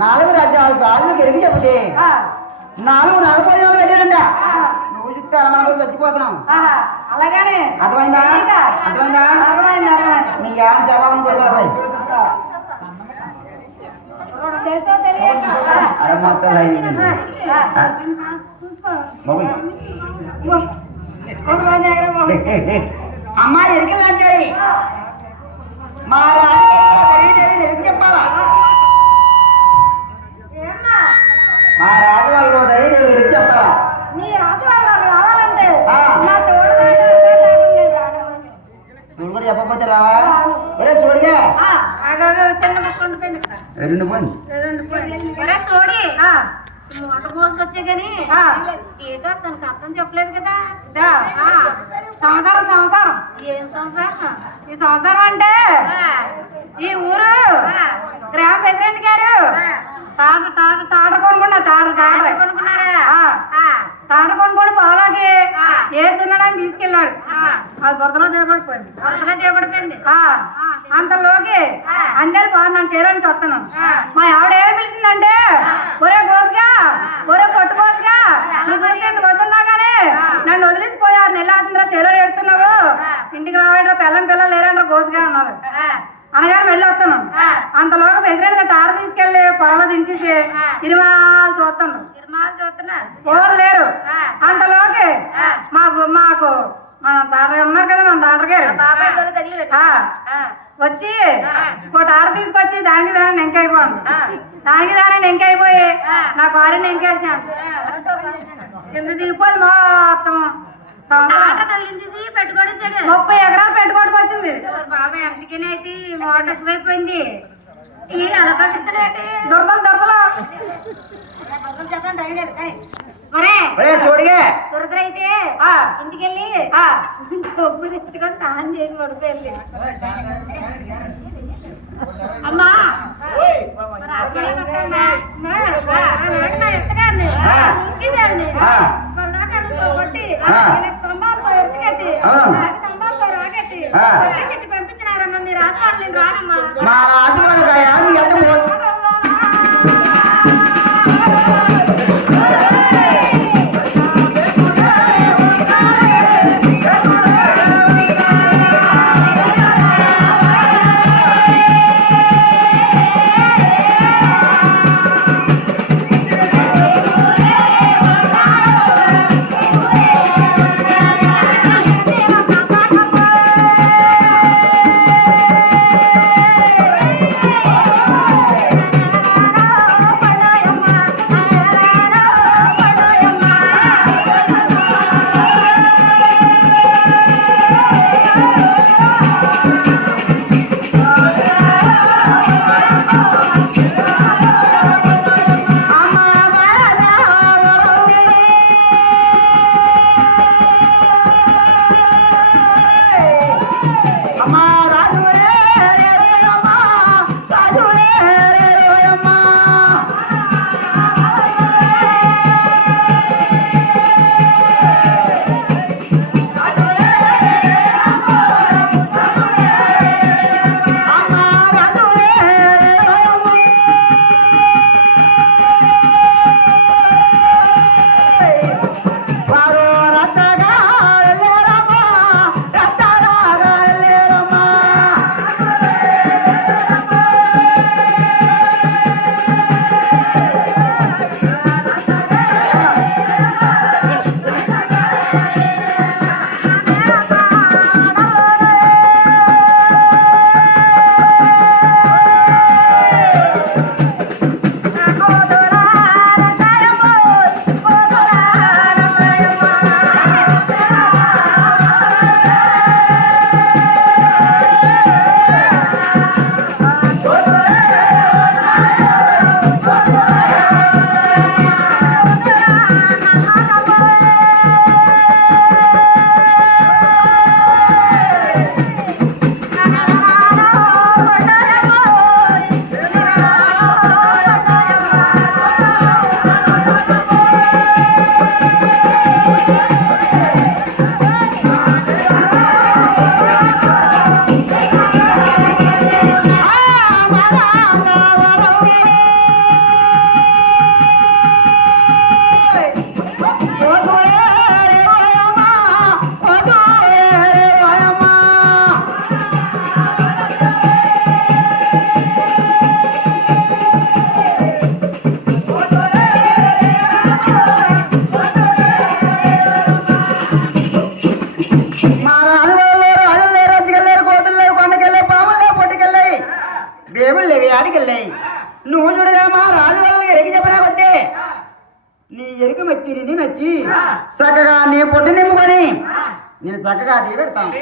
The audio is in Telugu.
నాలుగు రాజ్యాలు రాజులు గెలిపి చెబితే 4 నలభోజనాలు పెట్టారంట. నువ్వు చెప్తారా మనకు చచ్చిపోతున్నాం. అలాగనే అర్థమైందా? అర్థమైందా? నీ ఏమైనా జవాబు చేయాలి. అరే మొత్తం అమ్మా ఎరికలు అంటారు. మా రాజు ఎరికి చెప్పాలా? మా రాజు వాళ్ళు దయదేవి ఎరికి చెప్పాలా? నువ్వు కూడా చెప్పకపోతే రావా? చూడిగా రెండు పోయి మూట మోసుకొచ్చే గాని ఏటో తనకు అర్థం చెప్పలేదు కదా. సంవత్సరం సంవత్సరం ఏం సంవత్సరం? ఈ సంవత్సరం అంటే ఈ ఊరు గ్రామ ప్రెసిడెంట్ గారు తాట కొనుక్కున్నా తాట కొనుక్కొని పొలంలోకి ఏరుతున్నాడని తీసుకెళ్ళాడు. అది బురదలో చేపడిపోయింది. అంతలోకి అందరు నన్ను చేయాలని చూస్తున్నాం. మా ఆవిడ ఏం పిలిచిందంటే, ఒరే గోసుగా ఒరే పట్టుకోసుగా నువ్వు చూసి వస్తున్నా కానీ నన్ను వదిలిసిపోయారు. నెల అవుతుందా చేలో ఏడుతున్నావు, ఇంటికి రావడం పిల్లలు లేరంటారు గోసుగా అన్నారు. అనగానే వెళ్ళి వస్తున్నాం. అంతలోకి ప్రెసిడెంట్ గారు తాడు తీసుకెళ్ళి పొలంలో దించేసి సినిమాలు చూస్తున్నారు. ఫోన్ లేరు. అంతలోకి మాకు మన తాతగారు ఉన్నారు కదా, మన తాతగారు వచ్చి ఒక తాడ తీసుకొచ్చి దానికి దాన్ని నెంకైపోండి. దానికి దాన్ని నెంకైపోయి నా కాలు నెంకేసాను. కింద దిగిపోయి మొత్తం 30 ఎకరాలు పెట్టుకోవడం వచ్చింది. బాబాయ్ అందుకనైతే మోట ఎక్కువైపోయింది. దొరకలు దొరకరైతే ఇంటికెళ్ళి డబ్బు తెచ్చుకొని స్నానం చేసి పడుకోవాలి. అమ్మా అవును. ఆ. పంపించినారమ్మా మీరు హాస్పిటల్ నేను రానమ్మా. మా రాజుగాయ ఎంత దేవుళ్ళేవి ఆడికెళ్ళాయి. నువ్వు చూడగా మా రాజు వాళ్ళకి ఎరికి చెప్పనా వద్దే నీ ఎరుక మెచ్చి నీ నచ్చి చక్కగా నీ పొట్టు నింపుకొని నేను చక్కగా టీ పెడతాను.